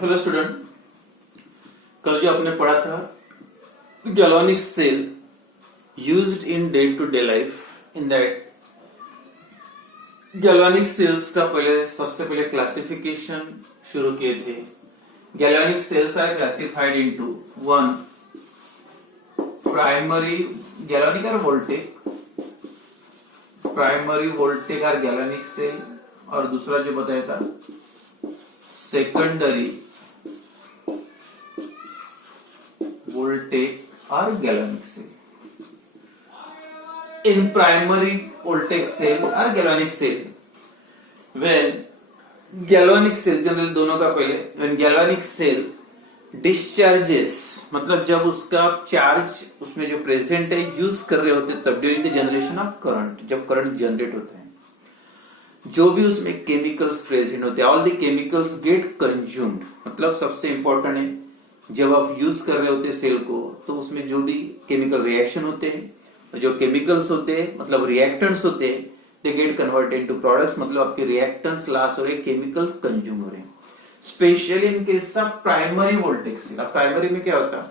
Hello student, कल जो आपने पढ़ा था galvanic cell used in day to day life. In that galvanic cells का सबसे पहले क्लासिफिकेशन शुरू किए थे। Galvanic cells are classified into one primary galvanic और वोल्टेक, प्राइमरी वोल्टेक और गैल्वेनिक सेल, और दूसरा जो बताया था सेकेंडरी वोल्टेक और galvanic cell. In primary voltaic cell और galvanic cell, when galvanic cell general दोनों का पहले, व्हेन गैल्वेनिक सेल डिस्चार्जेस मतलब जब उसका चार्ज उसमें जो प्रेजेंट है यूज कर रहे होते तब during the generation of current, जब करंट जनरेट होता है जो भी उसमें केमिकल्स प्रेजेंट होते हैं, all the chemicals get consumed. मतलब सबसे इंपॉर्टेंट है जब आप यूज कर रहे होते सेल को तो उसमें जो भी केमिकल रिएक्शन होते हैं, जो केमिकल्स होते हैं मतलब रिएक्टेंट्स होते हैं, they get converted to products. मतलब आपके रिएक्टेंट्स लॉस हो रहे, केमिकल्स कंज्यूम हो रहे हैं। Specially in case of primary voltaic cell, primary में क्या होता है,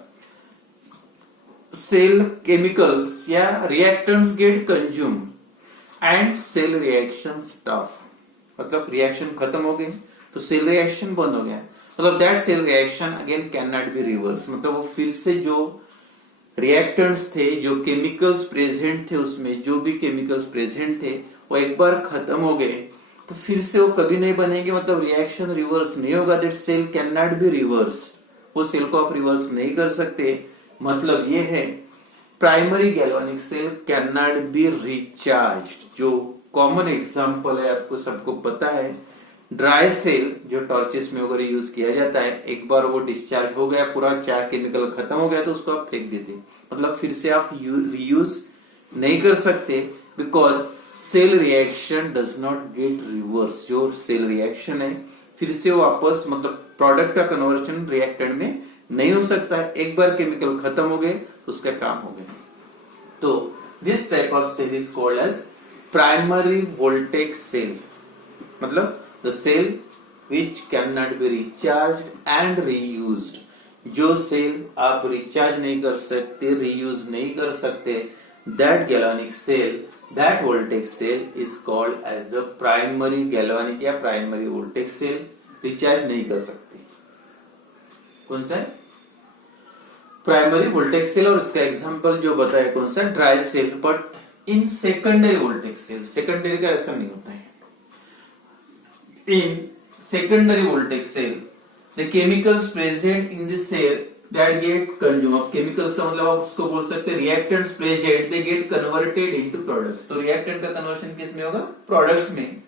सेल केमिकल्स या reactants get consume and cell reaction stop. मतलब रिएक्शन खत्म हो गए तो सेल रिएक्शन बंद हो गया। मतलब that cell reaction again can not be reverse. मतलब वो फिर से जो रिएक्टेंट्स थे, जो केमिकल्स प्रेजेंट थे, उसमें जो भी केमिकल्स प्रेजेंट थे वो एक बार खत्म हो गए तो फिर से वो कभी नहीं बनेंगे। मतलब रिएक्शन रिवर्स नहीं होगा। That cell can not be reverse. वो सेल को आप रिवर्स नहीं कर सकते। मतलब ये है primary galvanic cell can not be recharged. जो कॉमन एग्जांपल है आपको सबको पता है, ड्राई सेल जो टॉर्चेस में वगैरह यूज किया जाता है, एक बार वो डिस्चार्ज हो गया, पूरा चार केमिकल खत्म हो गया तो उसको आप फेंक देते। मतलब फिर से आप रीयूज नहीं कर सकते because cell reaction does not get reverse. जो सेल रिएक्शन है फिर से वापस मतलब प्रोडक्ट का कन्वर्शन रिएक्टेंट में नहीं हो सकता है। एक बार केमिकल खत्म हो गए तो उसका काम हो गया। तो this type of cell is called as primary voltaic cell. मतलब the cell which can not be recharge and reused. जो सेल आप रिचार्ज नहीं कर सकते, रीयूज नहीं कर सकते, that galvanic cell, that voltaic cell is called as the primary galvanic या प्राइमरी वोल्टेक सेल। रिचार्ज नहीं कर सकते। कौन सा है? Primary voltaic cell. और इसका एग्जांपल जो बताया कौन सा, dry cell. But in secondary voltaic cell, secondary का ऐसा नहीं होता है। In secondary voltaic cell the chemicals present in the cell that get consume. अब केमिकल्स का मतलब आप उसको बोल सकते हैं reactants present, they get converted into products. तो रिएक्टेंट का कन्वर्शन किस में होगा? प्रोडक्ट्स में।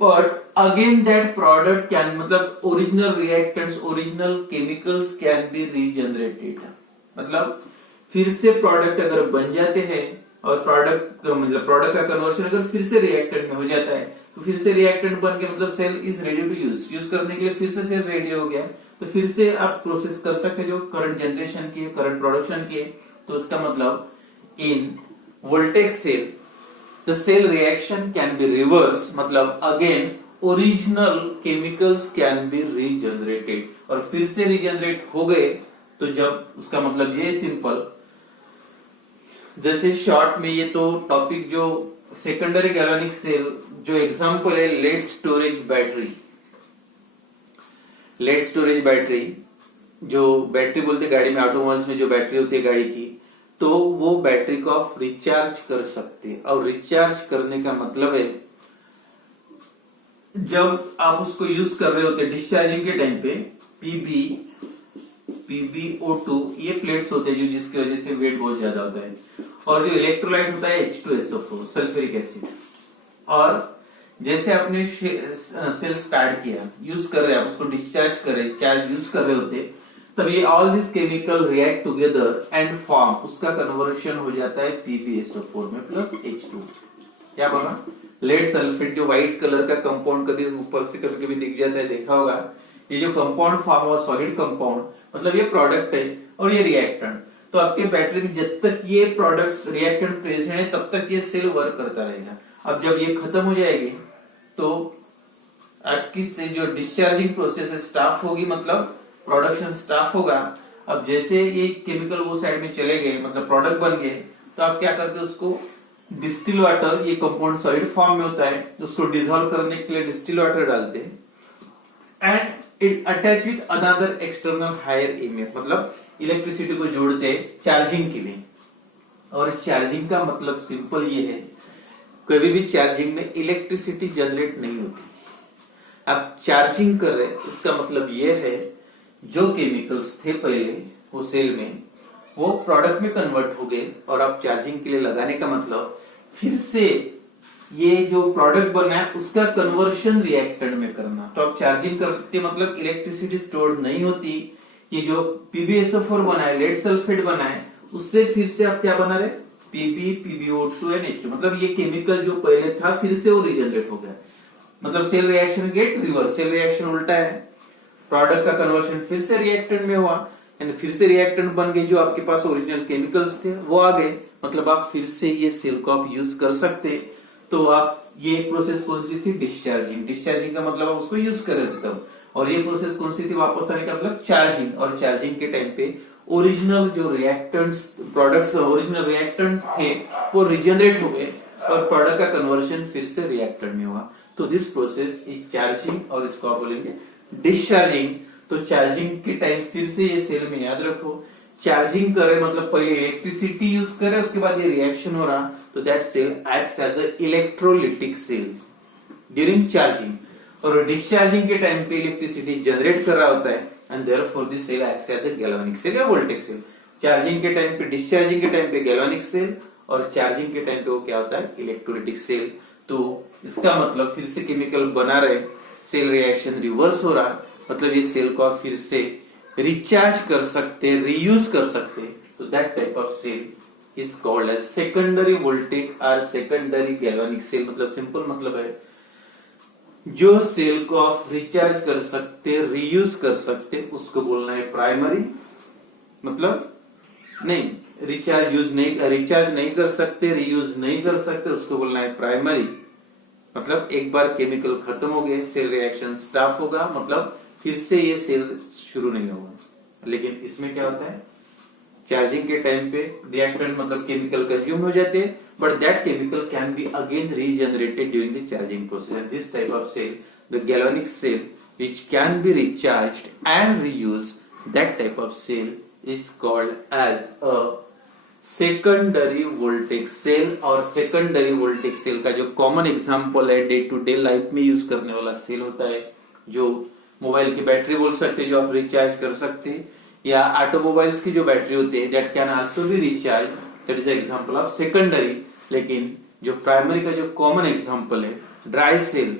But again that product can मतलब original reactants, original chemicals can be regenerated। मतलब फिर से प्रोडक्ट अगर बन जाते हैं और प्रोडक्ट मतलब प्रोडक्ट का कन्वर्शन अगर फिर से रिएक्टेंट में हो जाता है तो फिर से रिएक्टेंट बन के मतलब cell is ready to use करने के लिए फिर से सेल रेडी हो गया तो फिर से आप प्रोसेस कर सकते हैं जो करंट जनरेशन की, करंट प्रोडक्शन की। तो उसका मतलब इन वोल्टेक cell the cell reaction can be reverse। मतलब again original chemicals can be regenerated। और फिर से regenerate हो गए तो जब उसका मतलब ये सिंपल, जैसे शॉर्ट में ये तो टॉपिक जो सेकेंडरी गैल्वेनिक सेल जो एग्जांपल है lead storage battery. Lead storage battery जो बैटरी बोलते गाड़ी में, ऑटोमोबाइल्स में जो बैटरी होती है गाड़ी की, तो वो बैटरी को आप रिचार्ज कर सकते हैं। और रिचार्ज करने का मतलब है जब आप उसको यूज कर रहे होते हैं डिस्चार्जिंग के टाइम पे PbO2 ये प्लेट्स होते हैं जो जिसकी वजह से वेट बहुत ज्यादा होता है, और जो इलेक्ट्रोलाइट होता है H2SO4 सल्फ्यूरिक एसिड। और जैसे आपने सेल स्टार्ट किया, यूज कर रहे हैं आप उसको, डिस्चार्ज कर रहे, चार्ज यूज कर रहे होते, तब ये all this chemical react together and form, उसका कन्वर्शन हो जाता है PbSO4 में प्लस H2। क्या बोला? लेड सल्फेट जो व्हाइट कलर का कंपाउंड कभी ऊपर से कभी कभी दिख जाता है, देखा होगा। ये जो कंपाउंड फॉर्म हुआ सॉलिड कंपाउंड, मतलब ये प्रोडक्ट है और ये रिएक्टेंट। तो आपके बैटरी में जब तक ये प्रोडक्ट्स रिएक्टेंट प्रेजेंट है तब तक ये सेल वर्क करता रहेगा। अब जब ये खत्म हो जाएगी तो आपकी से जो डिस्चार्जिंग प्रोसेस है स्टाफ होगी, मतलब प्रोडक्शन स्टाफ होगा। अब जैसे ये केमिकल वो साइड में चले गए, मतलब प्रोडक्ट बन गए, तो आप क्या करते हो, उसको डिस्टिल वाटर, ये कंपाउंड सॉलिड फॉर्म में होता है, तो उसको डिसॉल्व करने के लिए डिस्टिल वाटर डालते हैं and it attach with another external higher EMF, मतलब इलेक्ट्रिसिटी को जोड़ते हैं चार्जिंग के लिए। और चार्जिंग का मतलब सिंपल ये है, कभी भी चार्जिंग में इलेक्ट्रिसिटी जनरेट नहीं होती। आप चार्जिंग कर रहे हैं, इसका मतलब ये है जो केमिकल्स थे पहले वो सेल में, वो प्रोडक्ट में कन्वर्ट हो गए, और आप चार्जिंग के लिए लगाने का मतलब फिर से ये जो प्रोडक्ट बना है उसका कन्वर्शन रिएक्टेंट में करना। तो आप चार्जिंग करते मतलब इलेक्ट्रिसिटी स्टोर नहीं होती, ये जो PbSO4 बना है, लेड सल्फेट बना है, उससे फिर से आप क्या बना रहे, Pb, PbO2 एंड H2, मतलब ये केमिकल जो पहले था फिर से वो रिजनरेट हो गया। मतलब cell reaction get reverse, cell reaction उल्टा है, प्रोडक्ट का कन्वर्शन फिर से रिएक्टेंट में हुआ एंड फिर से रिएक्टेंट बन गए, जो आपके पास ओरिजिनल केमिकल्स थे वो आ गए, मतलब आप फिर से ये सेल को आप यूज कर सकते। तो आप ये प्रोसेस कौन सी थी, डिस्चार्जिंग। डिस्चार्जिंग का मतलब आप उसको यूज कर रहे थे तब, और ये प्रोसेस कौन सी थी, वापस आने का मतलब चार्जिंग। और चार्जिंग के टाइम पे ओरिजिनल जो रिएक्टेंट्स प्रोडक्ट्स ओरिजिनल रिएक्टेंट थे वो रिजनरेट हो गए और प्रोडक्ट का कन्वर्शन फिर से रिएक्टेंट में हुआ। तो दिस प्रोसेस इज चार्जिंग, और इसको आप बोलेंगे डिस्चार्जिंग। तो चार्जिंग के टाइम फिर से ये सेल में याद रखो, चार्जिंग करे मतलब पहले इलेक्ट्रिसिटी यूज करे, उसके बाद ये रिएक्शन हो रहा, तो that cell acts as a electrolytic cell during charging. और डिस्चार्जिंग के टाइम पे इलेक्ट्रिसिटी जनरेट कर रहा होता है and therefore this cell acts as a galvanic cell या वोल्टेज सेल। चार्जिंग के टाइम पे, डिस्चार्जिंग के टाइम पे गैल्वेनिक सेल, और चार्जिंग के टाइम पे वो क्या होता है, इलेक्ट्रोलिटिक सेल। तो इसका मतलब फिर से केमिकल बना रहे, सेल रिएक्शन रिवर्स हो रहा, मतलब ये सेल को आप फिर से रिचार्ज कर सकते, रीयूज कर सकते। तो that type of cell is called as secondary voltage और सेकेंडरी गैल्वेनिक सेल। मतलब सिंपल मतलब है जो सेल को आप रिचार्ज कर सकते, रीयूज कर सकते, उसको बोलना है प्राइमरी। मतलब नहीं, रिचार्ज नहीं कर सकते, रीयूज नहीं कर सकते, उसको बोलना है प्राइमरी। मतलब एक बार केमिकल खत्म हो गए, सेल रिएक्शन स्टॉप होगा, मतलब फिर से ये सेल शुरू नहीं होगा। लेकिन इसमें क्या होता है, चार्जिंग के टाइम पे रिएक्टेंट मतलब केमिकल कंज्यूम हो जाते हैं, but that chemical can be again regenerated during the charging process. And this type of cell, the galvanic cell which can be recharged and reused, that type of cell is called as a secondary voltage cell. और secondary voltage cell का जो common example है day to day life में use करने वाला cell होता है, जो मोबाइल की बैटरी बोल सकते हैं, जो आप रिचार्ज कर सकते हैं, या ऑटोमोबाइल्स की जो बैटरी होती है that can also be recharge, that is example of secondary. लेकिन जो प्राइमरी का जो कॉमन एग्जांपल है ड्राई सेल,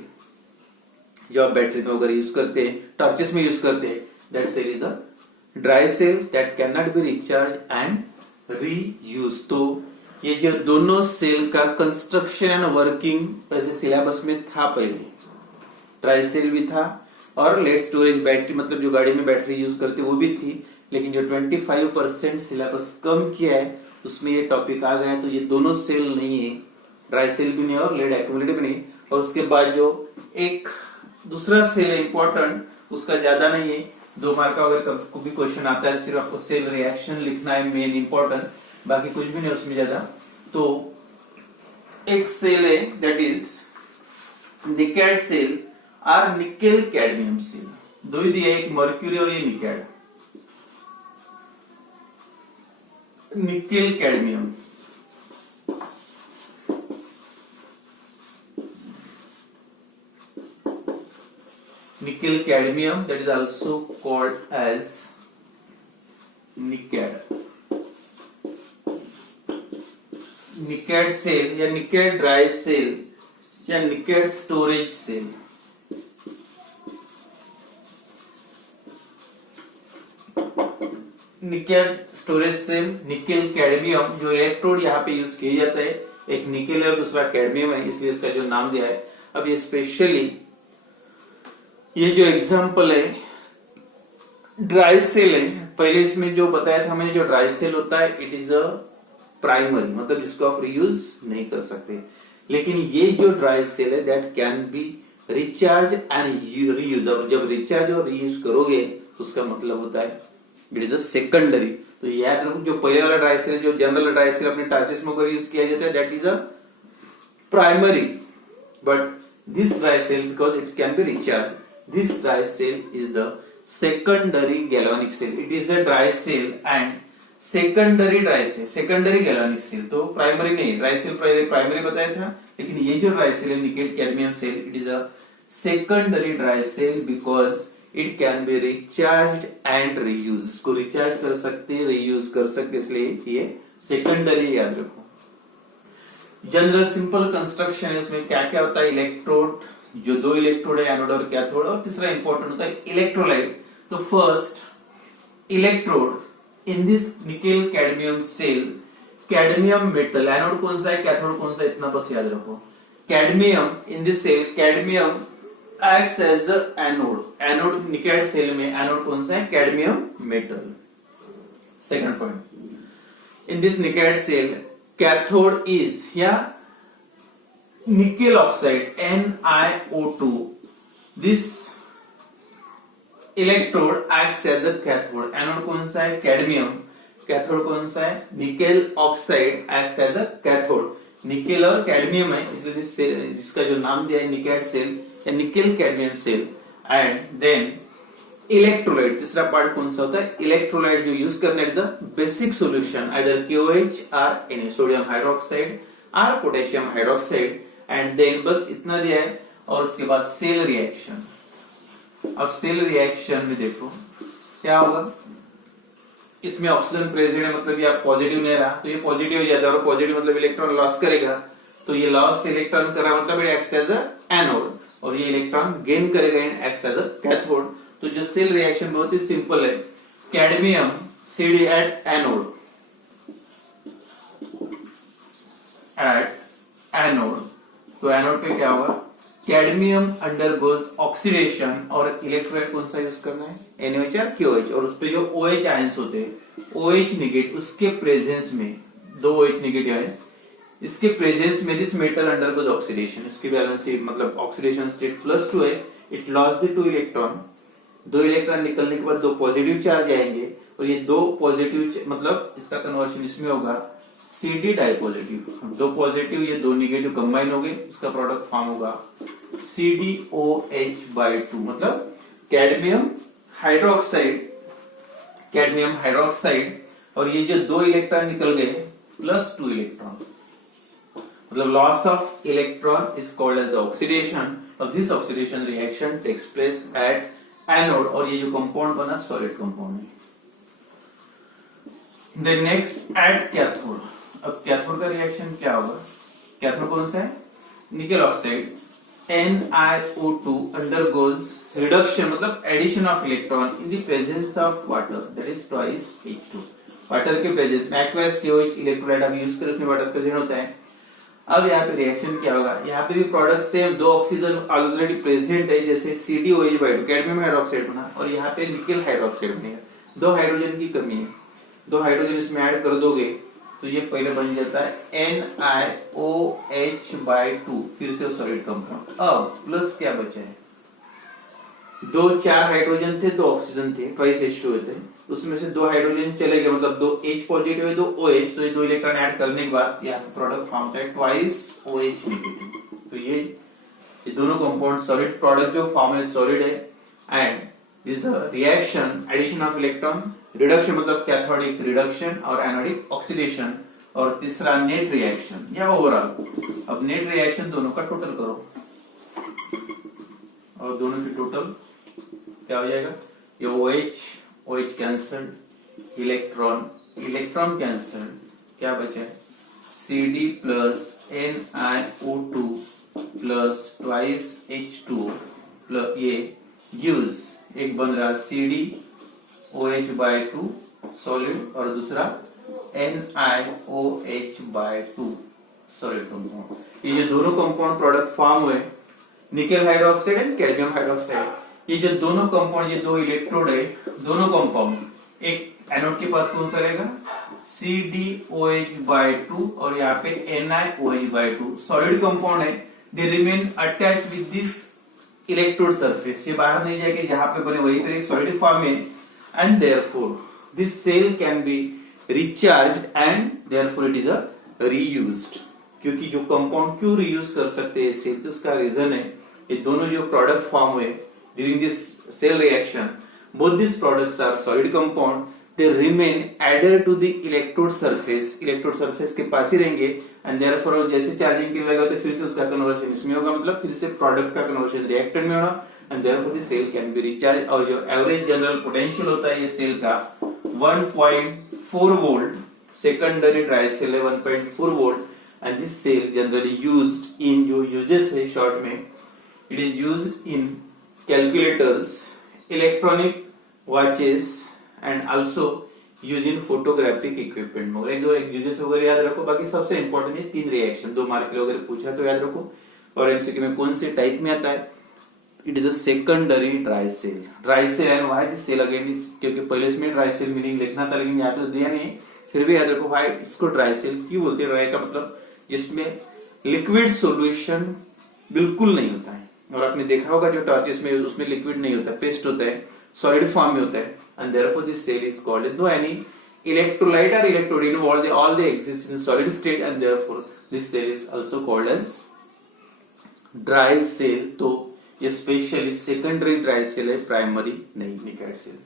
जो आप बैटरी में अगर यूज करते हैं, टॉर्चेस में यूज करते हैं, that cell is the dry cell that can not be recharge and reuse. तो ये जो दोनों सेल का कंस्ट्रक्शन एंड वर्किंग वैसे सिलेबस में था, पहले ड्राई सेल भी था और लेड स्टोरेज बैटरी, मतलब जो गाड़ी में बैटरी यूज करते वो भी थी। लेकिन जो 25% सिलेबस कम किया है उसमें ये टॉपिक आ गया है। तो ये दोनों सेल नहीं है, ड्राई सेल भी नहीं और लेड एक्यूमुलेटर भी नहीं। और उसके बाद जो एक दूसरा सेल है इंपॉर्टेंट, उसका ज्यादा नहीं है, 2 मार्क का अगर को भी क्वेश्चन आता है, सिर्फ आपको सेल रिएक्शन लिखना है मेन इंपॉर्टेंट, बाकी कुछ भी नहीं उसमें ज्यादा। तो एक सेल है दैट इज निकेड सेल और निकेल कैडमियम सेल, दो ही दिया, एक मर्क्यूरी और ये nicad, nickel cadmium. Nickel cadmium, that is also called as nickel. Nickel cell या nickel dry cell या nickel storage cell। Nickel storage cell, nickel cadmium, जो इलेक्ट्रोड यहाँ पे यूज किया जाता है, एक निकेल है और दूसरा कैडमियम है, इसलिए इसका जो नाम दिया है। अब ये स्पेशली ये जो एग्जांपल है ड्राई सेल है, पहले इसमें जो बताया था मैंने, जो ड्राई सेल होता है इट इज अ प्राइमरी, मतलब जिसको आप रीयूज नहीं कर सकते। लेकिन ये जो ड्राई सेल है that can be recharge and reuse. जब रिचार्ज और रीयूज करोगे तो उसका मतलब होता है इट इज अ सेकेंडरी। तो याद रखो जो पहले वाला ड्राई सेल, जो जनरल ड्राई सेल अपने टार्चेस में यूज किया जाता है, that is a primary, but this dry cell because it can be recharge, this dry cell is the secondary galvanic cell. It is a dry cell and secondary dry cell, secondary galvanic cell. तो primary नहीं, dry cell पहले primary बताया था, लेकिन ये जो dry cell है nickel cadmium cell, it is a secondary dry cell because it can be recharge and reuse. इसको रिचार्ज कर सकते, रीयूज कर सकते, इसलिए ये सेकेंडरी याद रखो। जनरल सिंपल कंस्ट्रक्शन है, उसमें क्या क्या होता है, इलेक्ट्रोड, जो दो इलेक्ट्रोड है एनोड और कैथोड, और तीसरा इंपॉर्टेंट होता है इलेक्ट्रोलाइट। तो first electrode in this nickel cadmium cell, cadmium metal, anode कौन सा है कैथोड कौन सा है, इतना बस याद रखो। Cadmium in this cell, cadmium acts as anode, anode nickel cell में एनोड कौन सा है cadmium metal. Second point, in this nickel cell cathode is या nickel oxide NiO2, this electrode acts as a cathode. Anode कौन सा है cadmium, cathode कौन सा है nickel oxide acts as a cathode. Nickel और कैडमियम है, इसलिए जिसका जो नाम दिया है निकेल सेल या nickel cadmium cell. And then electrolyte, तीसरा पार्ट कौन सा होता है इलेक्ट्रोलाइट, जो यूज करने the basic solution either KOH और Na, सोडियम हाइड्रोक्साइड और पोटेशियम हाइड्रोक्साइड। एंड देन बस इतना दिया है, और उसके बाद सेल रिएक्शन। अब सेल रिएक्शन में देखो क्या होगा, इसमें ऑक्सीजन प्रेजेंट है, मतलब ये पॉजिटिव नहीं रहा तो ये पॉजिटिव हो जाता है, और पॉजिटिव मतलब इलेक्ट्रॉन लॉस करेगा, तो ये लॉस इलेक्ट्रॉन कर रहा मतलब एक्ट्स एज अ एनोड, और ये इलेक्ट्रॉन गेन करेगा and acts as a cathode. तो जो सेल रिएक्शन बहुत ही सिंपल है, कैडमियम CD एट एनोड, तो एनोड पे क्या होगा, कैडमियम अंडरगोज ऑक्सीडेशन, और इलेक्ट्रोलाइट कौन सा यूज करना है NaOH और KOH, और उस पे जो OH आयंस होते हैं OH नेगेटिव, उसके प्रेजेंस में दो OH नेगेटिव आयंस, इसके प्रेजेंस में दिस मेटल अंडरगोज ऑक्सीडेशन, इसकी वैलेंस मतलब ऑक्सीडेशन स्टेट +2 है, it loss the 2 electron, 2 electron निकलने के बाद 2 पॉजिटिव चार्ज आएंगे, और ये 2 पॉजिटिव मतलब इसका कन्वर्शन इसमें होगा CD डाइपॉजिटिव, 2 पॉजिटिव ये 2 नेगेटिव कंबाइन हो गए, उसका प्रोडक्ट फॉर्म होगा CdOH/2, मतलब कैडमियम हाइड्रोक्साइड, कैडमियम हाइड्रोक्साइड, और ये जो 2 इलेक्ट्रॉन निकल गए +2 इलेक्ट्रॉन, मतलब loss of electron is called as the oxidation, और this oxidation reaction takes place at anode, और ये जो कंपाउंड बना सॉलिड कंपाउंड है। Then next at cathode. अब कैथोड का रिएक्शन क्या होगा, कैथोड कौन सा है nickel oxide NiO2 undergoes reduction मतलब addition of electron in the presence of water, that is twice H2, water के प्रेजेंस में एक्वस KOH इलेक्ट्रोलाइट आप यूज करके वाटर प्रेजेंट होता है। अब यहाँ पे रिएक्शन क्या होगा, यहाँ पे भी product same, 2 oxygen already present है, जैसे CdOH/2 कैडमियम हाइड्रोक्साइड बना, और यहाँ पे निकेल हाइड्रोक्साइड बनेगा, 2 हाइड्रोजन की कमी है, 2 हाइड्रोजन इसमें ऐड कर दोगे तो ये पहले बन जाता है NiOH/2, फिर से सॉलिड कंपाउंड। अब प्लस क्या बचा है, 4 हाइड्रोजन थे, 2 ऑक्सीजन थे, ट्वाइस H2 होते हैं, उसमें से 2 हाइड्रोजन चले गए, मतलब 2 H पॉजिटिव है, 2 OH, तो ये 2 इलेक्ट्रॉन ऐड करने के बाद यहाँ प्रोडक्ट फॉर्म होता है ट्वाइस OH नेगेटिव। तो ये दोनों कंपाउंड सॉलिड प्रोडक्ट जो फॉर्म है सॉलिड है, and this the reaction addition of electron, reduction मतलब कैथोडिक रिडक्शन और एनोडिक ऑक्सीडेशन, और तीसरा नेट रिएक्शन या ओवरऑल। अब नेट रिएक्शन दोनों का टोटल करो, और दोनों की टोटल क्या हो जाएगा, ये OH कैंसल्ड, इलेक्ट्रॉन कैंसल्ड, क्या बचा है CD plus NiO2 plus twice H2 plus ये यूज, एक बन रहा CdOH/2 सॉलिड, और दूसरा NiOH/2 सॉलिड कंपाउंड। ये जो दोनों कंपाउंड प्रोडक्ट फॉर्म हुए nickel hydroxide and cadmium hydroxide, ये जो दोनों कंपाउंड, ये 2 इलेक्ट्रोड है, दोनों कंपाउंड, एक एनोड के पास कौन सा रहेगा CdOH/2, और यहाँ पे NiOH/2 सॉलिड कंपाउंड है, they remain attach with this electrode surface, ये बाहर नहीं जाएगी, जहां पे बने वहीं पर एक सॉलिड फॉर्म है, and therefore this cell can be recharged and therefore it is a reused. क्योंकि जो कंपाउंड क्यों रीयूज कर सकते हैं सेल, तो उसका रीजन है ये दोनों जो प्रोडक्ट फॉर्म हुए during this cell reaction, both this products are solid compound, they remain added to the electrode surface के पास ही रहेंगे, एंड देयरफॉर जैसे चार्जिंग के लगा तो फिर से उसका कन्वर्शन इसमें होगा, मतलब फिर से प्रोडक्ट का कन्वर्शन रिएक्टेंट में होना, and therefore the cell can be recharge. और जो एवरेज जनरल पोटेंशियल होता है ये सेल का 1.4 वोल्ट, सेकेंडरी ड्राई सेल है 1.4 volt, and this cell generally used in, जो यूजेस है शॉर्ट में, it is used in calculators, electronic watches and also use in photographic equipment. मगर एक दो यूजेस वगैरह याद रखो, बाकी सबसे इंपॉर्टेंट है 3 रिएक्शन, 2 मार्क के वगैरह पूछा तो याद रखो। और एमसीक्यू में कौन से टाइप में आता है, it is a secondary dry cell, and why this cell again, क्योंकि पहले इसमें ड्राई सेल मीनिंग लिखना था लेकिन यहाँ तो दिया नहीं, फिर भी याद रखो व्हाई इसको ड्राई सेल क्यों बोलते हैं। ड्राई का मतलब जिसमें लिक्विड सॉल्यूशन बिल्कुल नहीं होता है, और आपने देखा होगा जो टॉर्चेस में उसमें लिक्विड नहीं होता, पेस्ट होता है, सॉलिड फॉर्म में होता है, and therefore this cell is called, no any electrolyte or electrode involved, all they exist in solid state, and therefore this cell is also called as dry cell। तो ये specially secondary dry cell है, primary नहीं, निकैड cell.